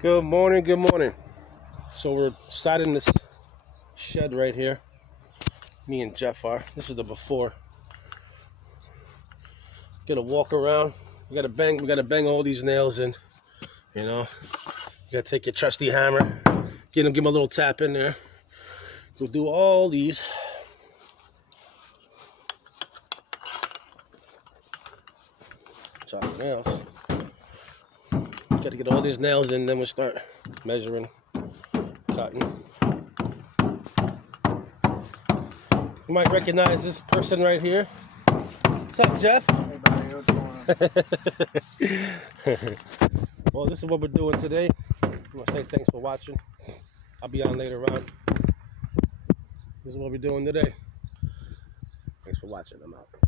Good morning, good morning. So we're siding this shed right here. Me and Jeff are. This is the before. Gonna walk around. We gotta bang all these nails in. You know. You gotta take your trusty hammer. Give him a little tap in there. We'll do all these. Chop the nails. Gotta get all these nails in, then we'll start measuring, cutting. You might recognize this person right here. What's up, Jeff? Hey, buddy, what's going on? Well, this is what we're doing today. I'm gonna say thanks for watching. I'll be on later on. This is what we're doing today. Thanks for watching. I'm out.